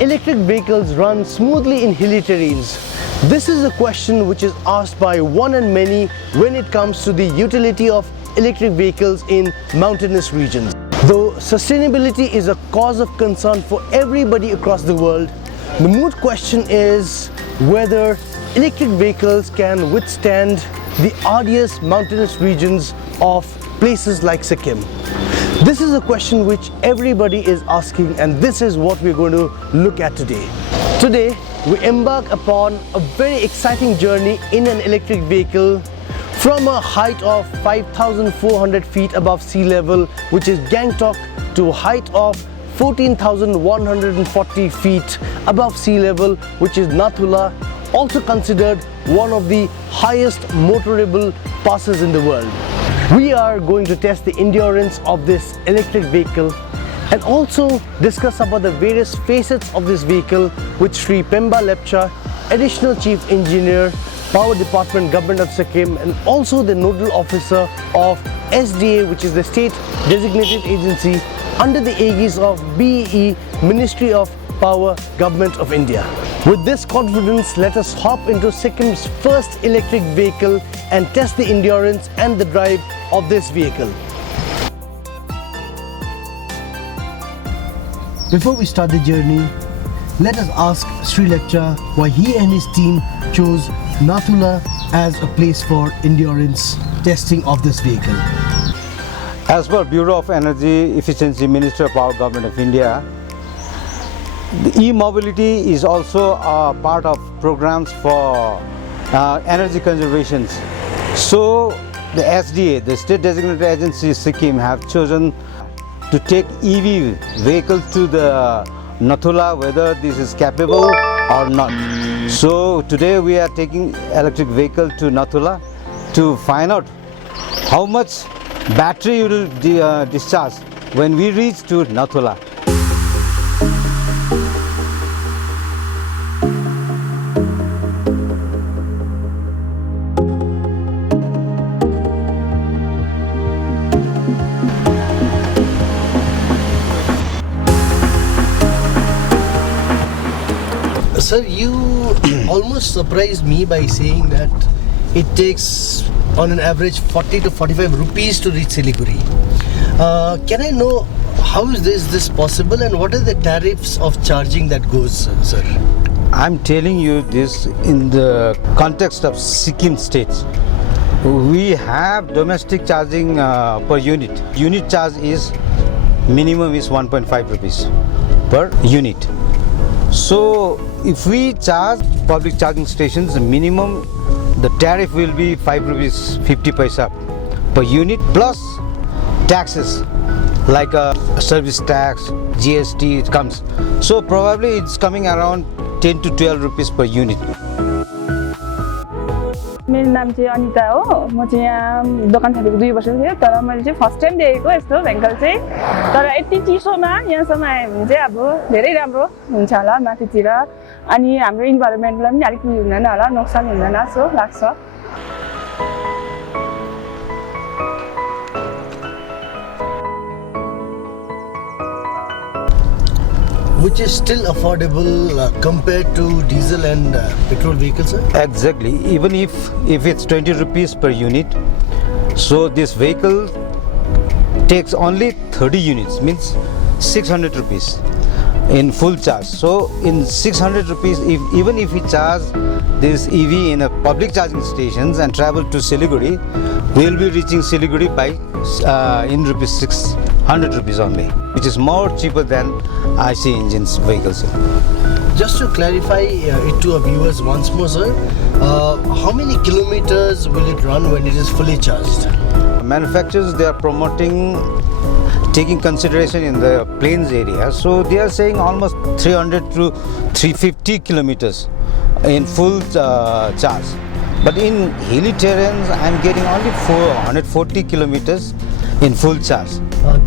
electric vehicles run smoothly in hilly terrains? This is a question which is asked by one and many when it comes to the utility of electric vehicles in mountainous regions. Though sustainability is a cause of concern for everybody across the world, the moot question is whether electric vehicles can withstand the arduous mountainous regions of places like Sikkim. This is a question which everybody is asking, and this is what we're going to look at today. Today, we embark upon a very exciting journey in an electric vehicle from a height of 5,400 feet above sea level, which is Gangtok, to a height of 14,140 feet above sea level, which is Nathula, also considered one of the highest motorable passes in the world. We are going to test the endurance of this electric vehicle and also discuss about the various facets of this vehicle with Sri Pemba Lepcha, Additional Chief Engineer, Power Department, Government of Sikkim, and also the Nodal Officer of SDA, which is the State Designated Agency under the aegis of BEE, Ministry of Power, Government of India. With this confidence, let us hop into Sikkim's first electric vehicle and test the endurance and the drive of this vehicle. Before we start the journey, let us ask Sri Lepcha why he and his team chose Nathula as a place for endurance testing of this vehicle. As per Bureau of Energy Efficiency, Ministry of Power, Government of India, the e-mobility is also a part of programs for energy conservation. So the SDA, the State Designated Agency Sikkim, have chosen to take EV vehicles to the Nathula, whether this is capable or not. So today we are taking electric vehicle to Nathula to find out how much battery will discharge when we reach to Nathula. Sir, you almost surprised me by saying that it takes on an average 40 to 45 rupees to reach Siliguri. Can I know how is this possible, and what are the tariffs of charging that goes, sir? I'm telling you this in the context of Sikkim states. We have domestic charging per unit. Unit charge is minimum is 1.5 rupees per unit. So if we charge public charging stations, the minimum the tariff will be 5 rupees 50 paisa per unit, plus taxes like a service tax, GST, it comes. So probably it's coming around 10 to 12 rupees per unit. मेरो नाम चाहिँ अनिता हो। म चाहिँ यहाँ दोकान थालेको 2 वर्ष थियो, तर मैले चाहिँ फर्स्ट टाइम देखेको यस्तो भेहिकल चाहिँ। तर यति चिसोमा यहाँसम्म आयो भने चाहिँ अब धेरै राम्रो हुन्छ होला माथितिर, अनि हाम्रो इन्भाइरोमेन्टलाई पनि अलिक उयो हुँदैन होला, नोक्सान हुँदैन जस्तो लाग्छ। Which is still affordable compared to diesel and petrol vehicles, sir? Exactly. Even if it's 20 rupees per unit, so this vehicle takes only 30 units, means 600 rupees in full charge. So in 600 rupees, even if we charge this EV in a public charging stations and travel to Siliguri, we will be reaching Siliguri by in rupees 600 rupees only, which is more cheaper than IC engines vehicles. Just to clarify it to our viewers once more, sir, how many kilometers will it run when it is fully charged? Manufacturers, they are promoting taking consideration in the plains area, so they are saying almost 300 to 350 kilometers in full charge. But in hilly terrains, I am getting only 440 kilometers in full charge.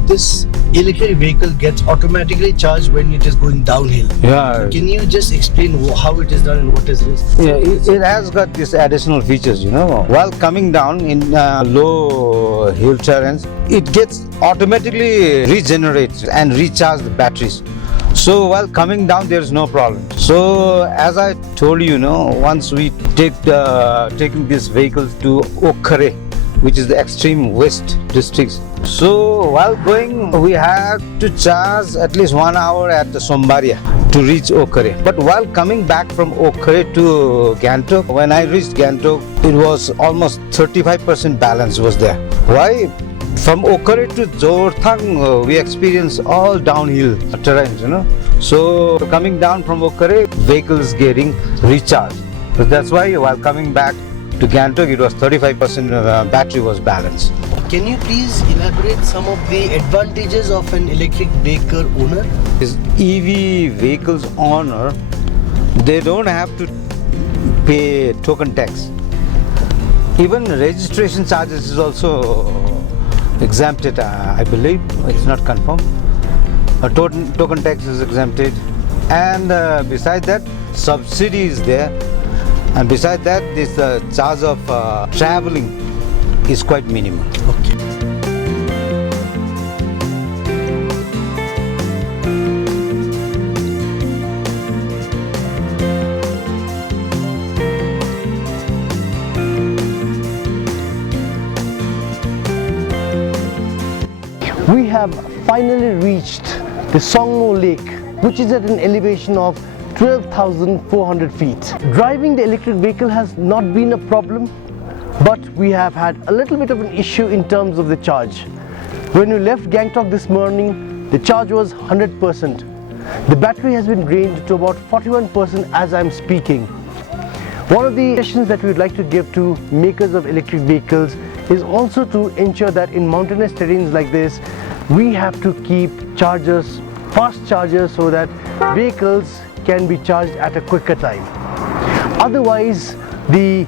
This electric vehicle gets automatically charged when it is going downhill. Yeah. Can you just explain how it is done and what is this? Yeah, it has got these additional features, you know. While coming down in low hill terrains, it gets automatically regenerates and recharge the batteries. So while coming down, there is no problem. So as I told you, once we taking these vehicles to Okhare, which is the extreme west districts. So while going, we had to charge at least 1 hour at the Sombaria to reach Okhare. But while coming back from Okhare to Gangtok, when I reached Gangtok, it was almost 35% balance was there. Why? From Okhare to Jorthang, we experienced all downhill terrains, So coming down from Okhare, vehicles getting recharged. So that's why while coming back to Gangtok, it was 35% battery was balanced. Can you please elaborate some of the advantages of an electric vehicle owner? This EV vehicles owner, they don't have to pay token tax. Even registration charges is also exempted, I believe. It's not confirmed. A token tax is exempted, and besides that, subsidy is there. And besides that, this charge of traveling is quite minimal. Okay. We have finally reached the Songmo Lake, which is at an elevation of 12,400 feet. Driving the electric vehicle has not been a problem, but we have had a little bit of an issue in terms of the charge. When we left Gangtok this morning, the charge was 100%. The battery has been drained to about 41% as I'm speaking. One of the suggestions that we would like to give to makers of electric vehicles is also to ensure that in mountainous terrains like this, we have to keep chargers, fast chargers, so that vehicles can be charged at a quicker time. Otherwise, the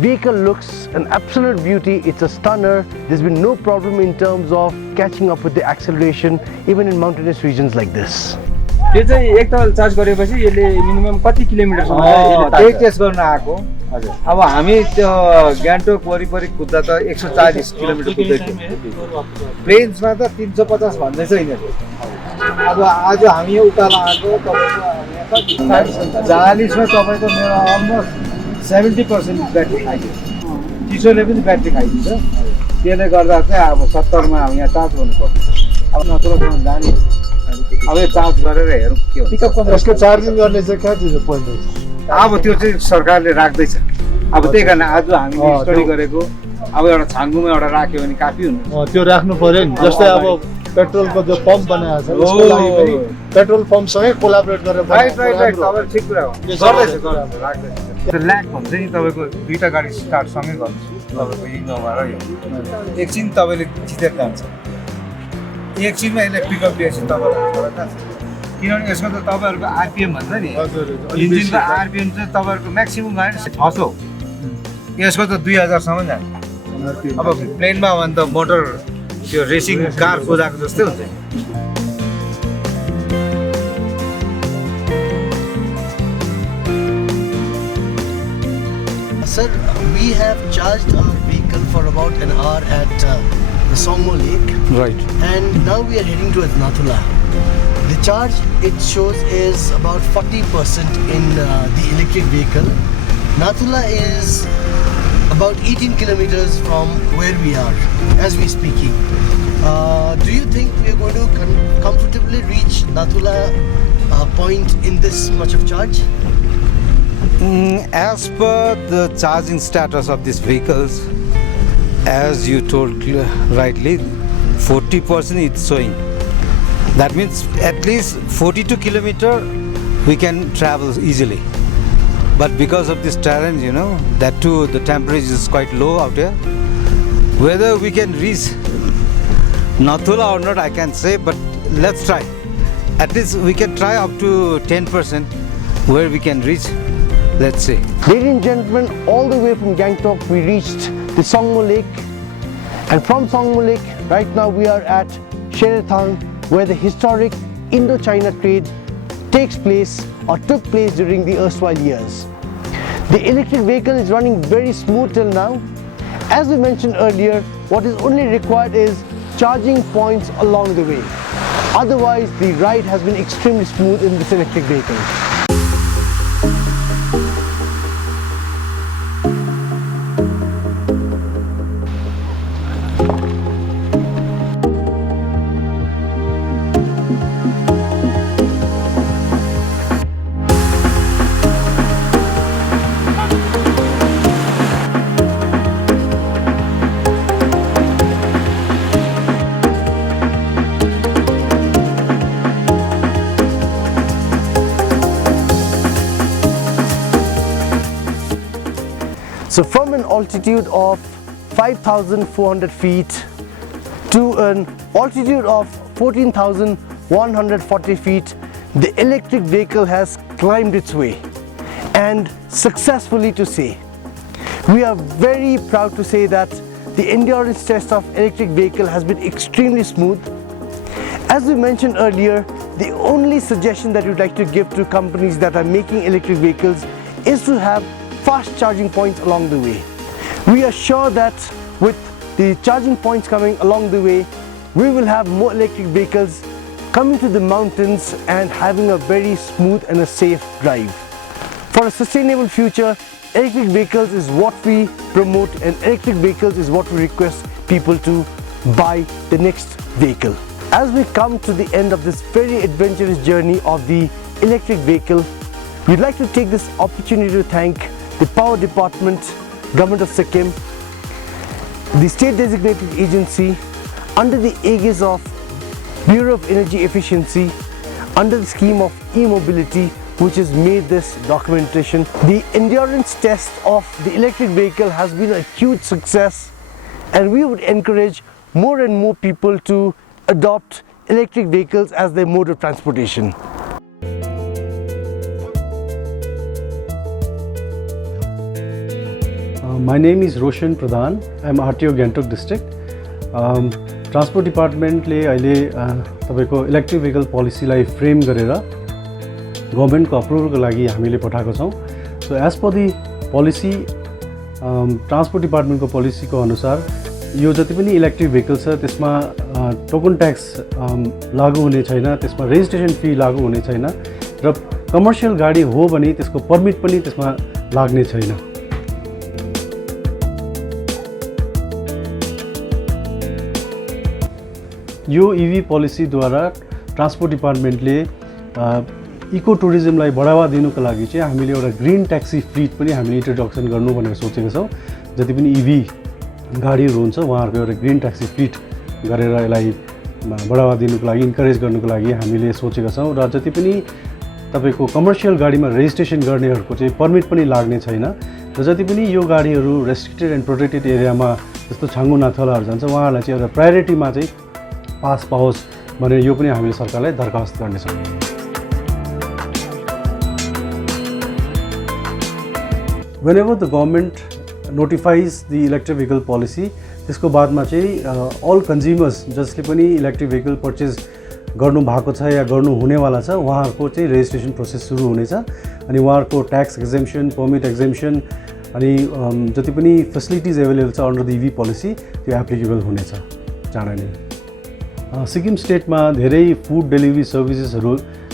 vehicle looks an absolute beauty. It's a stunner. There's been no problem in terms of catching up with the acceleration, even in mountainous regions like this. यो चाहिँ एकताल charge गरेपछि यसले minimum कति किलोमिटरसम्म त्यही test गर्न आएको। हजुर, अब हामी त्यो गान्तोक वरिपरि कुद्दा त 140 किलोमिटर कुद्दै थियो। प्लेन्समा त 350 भन्दै छ यिनीहरुले। अब आज हामी उकालो आएको तपाईको 40 मा तपाईको मेरो अलमोस्ट 70% ब्याट्री खाइदियो। चिसोले पनि ब्याट्री खाइदिन्छ। त्यसले गर्दा चाहिँ अब 70 मा हामी यहाँ चार्ज गर्नु पर्छ। अब नथुलासम्म जाने अब चार्ज गरेर हेरौँ के हुन्छ। पिकअप यसको चार्जिङ गर्ने चाहिँ कहाँ चाहिँ पोइन्ट हो? अब त्यो चाहिँ सरकारले राख्दैछ। अब त्यही कारण आज हामीले स्टडी गरेको। अब एउटा छाङ्गुमा एउटा राख्यो भने काफी हुन्छ। त्यो राख्नु पर्यो नि। जस्तै अब पेट्रोलको जो पम्प बनाएको छ त्यसको लागि पनि पेट्रोल पम्पसँगै कोलाबोरेट गरेर राइट तपाईँ ठिक कुरा हो। गर्दैछ राख्दैछ। त्यो ल्याक भन्छ नि तपाईको दुईटा गाडी स्टार्ट सँगै गर्छ। तपाईको इनोभा र यो एकछिन तपाईले जितेर जान्छ। एकछिनमा यसले पिकअप दिएपछि तपाईहरुको किनभने यसको त तपाईहरुको आरपीएम भन्छ नि। इन्जिनको आरपीएम चाहिँ तपाईहरुको म्याक्सिमम गाडी 600। यसको त 2000 सम्म जान्छ। अब प्लेनमा हो भने त मोटर त्यो रेसिङ कार कुदाएको जस्तै हुन्छ। Sir, we have charged our vehicle for about an hour at the Songmo Lake. Right. And now we are heading towards Nathula. The charge it shows is about 40% in the electric vehicle. Nathula is about 18 kilometers from where we are as we speaking. Do you think we are going to comfortably reach Nathula point in this much of charge? As per the charging status of these vehicles, as you told rightly, 40% it's showing. That means at least 42 kilometers we can travel easily. But because of this terrain, that too the temperature is quite low out here. Whether we can reach Nathula or not, I can't say, but let's try. At least we can try up to 10% where we can reach. Let's see. Ladies and gentlemen, all the way from Gangtok we reached the Songmo Lake, and from Songmo Lake right now we are at Sherethang, where the historic Indo-China trade takes place or took place during the erstwhile years. The electric vehicle is running very smooth till now. As we mentioned earlier, what is only required is charging points along the way. Otherwise, the ride has been extremely smooth in this electric vehicle. So from an altitude of 5,400 feet to an altitude of 14,140 feet, the electric vehicle has climbed its way, and successfully to say. We are very proud to say that the endurance test of electric vehicle has been extremely smooth. As we mentioned earlier, the only suggestion that we'd like to give to companies that are making electric vehicles is to have fast charging points along the way. We are sure that with the charging points coming along the way, we will have more electric vehicles coming to the mountains and having a very smooth and a safe drive. For a sustainable future, electric vehicles is what we promote, and electric vehicles is what we request people to buy the next vehicle. As we come to the end of this very adventurous journey of the electric vehicle, we'd like to take this opportunity to thank the Power Department, Government of Sikkim, the state designated agency under the aegis of Bureau of Energy Efficiency, under the scheme of e-mobility, which has made this documentation. The endurance test of the electric vehicle has been a huge success, and we would encourage more and more people to adopt electric vehicles as their mode of transportation. My name is Roshan Pradhan. I am RTO Gangtok district. Transport department ले अहिले तपाईको electric vehicle पोलिसीलाई frame गरेर गभर्नमेन्टको अप्रुभलको लागि हामीले पठाएको छौं. So as per दी policy transport डिपार्टमेन्टको पोलिसीको अनुसार यो जति पनि इलेक्ट्रिक भेहिकल छ त्यसमा टोकन ट्याक्स लागू हुने छैन, त्यसमा रेजिस्ट्रेसन फी लागू हुने छैन र कमर्शियल गाडी हो भने त्यसको परमिट पनि त्यसमा लाग्ने छैन. यो ईवी पोलिसी द्वारा ट्रान्सपोर्ट डिपार्टमेन्टले इको टुरिज्मलाई बढावा दिनुको लागि चाहिँ हामीले एउटा ग्रीन ट्याक्सी फ्लीट पनि हामीले इन्ट्रोडक्सन गर्नु भनेर सोचेका छौं. जति पनि ईवी गाडीहरू हुन्छ उहाँहरुको एउटा ग्रीन ट्याक्सी फ्लीट गरेर यसलाई बढावा दिनुको लागि, इन्करेज गर्नुको लागि हामीले सोचेका छौं. र जति पनि तपाईको कमर्शियल गाडीमा रेजिस्ट्रेसन गर्नेहरुको चाहिँ परमिट पनि लाग्ने छैन र जति पनि यो गाडीहरू रेस्ट्रिक्टेड एन्ड प्रोटेक्टेड एरियामा जस्तो छाङ्गु नाथुलाहरु जान्छ उहाँहरुलाई चाहिँ एउटा प्रायोरिटीमा चाहिँ पास पाओस् भनेर यो पनि हामीले सरकारलाई दरखास्त गर्नेछौं. Whenever the government notifies the electric vehicle policy, त्यसको बादमा चाहिँ all consumers जसले पनि इलेक्ट्रिक भेहिकल परचेज गर्नु भएको छ या गर्नु हुनेवाला छ उहाँहरुको चाहिँ रेजिस्ट्रेसन प्रोसेस सुरु हुनेछ अनि उहाँहरुको ट्याक्स एक्जेम्पसन, परमिट एक्जेम्पसन अनि जति पनि फेसिलिटीज अवेलेबल छ अन्डर द ईवी पोलिसी त्यो एप्लिकेबल हुनेछ चाँडै नै. सिक्किम स्टेटमा धेरै फुड डेलिभरी सर्भिसेसहरु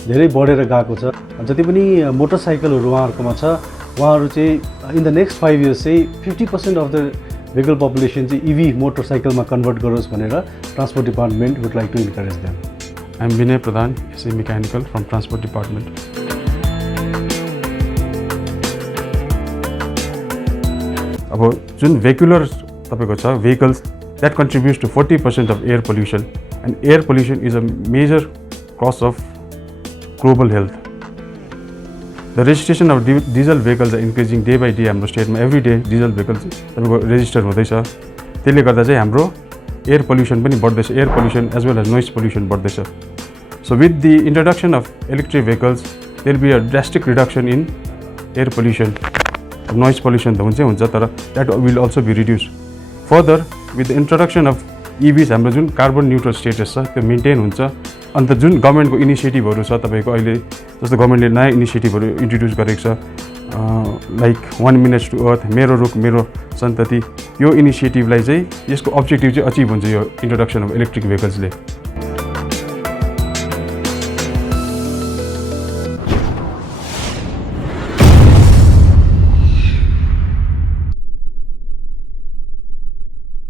धेरै बढेर गएको छ. जति पनि मोटरसाइकलहरु उहाँहरुकोमा छ उहाँहरु चाहिँ इन द नेक्स्ट 5 इयर्स चाहिँ 50% अफ द भेहिकल पपुलेसन चाहिँ ईवी मोटरसाइकलमा कन्भर्ट गरोस् भनेर transport department would like to encourage them. I am Vinay Pradhan, SA Mechanical from Transport Department. अब जुन vehicular तपाईको छ vehicles that contributes to 40% of air pollution, and air pollution is a major cause of global health. The registration of diesel vehicles are increasing day by day. हाम्रो स्टेटमा every day diesel vehicles तपाईको register हुँदैछ. त्यसले गर्दा चाहिँ हाम्रो air pollution पनि बढ्दैछ, air pollution as well as noise pollution बढ्दैछ. So with the introduction of electric vehicles, there will be a drastic reduction in air pollution. Noise pollution त हुन्छ तर that will also be reduced. Further, with the introduction of EVs हाम्रो जुन carbon neutral status छ त्यो maintain हुन्छ. अन्त जुन गभर्नमेन्टको इनिसिएटिभहरु छ तपाईको अहिले जस्तो गभर्नमेन्टले नयाँ इनिसिएटिभहरु इन्ट्रोड्युस गरेको छ लाइक 1 मिनट टु अर्थ, मेरो रुख मेरो सन्तति, यो इनिसिएटिभलाई चाहिँ यसको अब्जेक्टिभ चाहिँ अचिभ हुन्छ यो इन्ट्रोडक्सन अफ इलेक्ट्रिक भेहिकल्सले.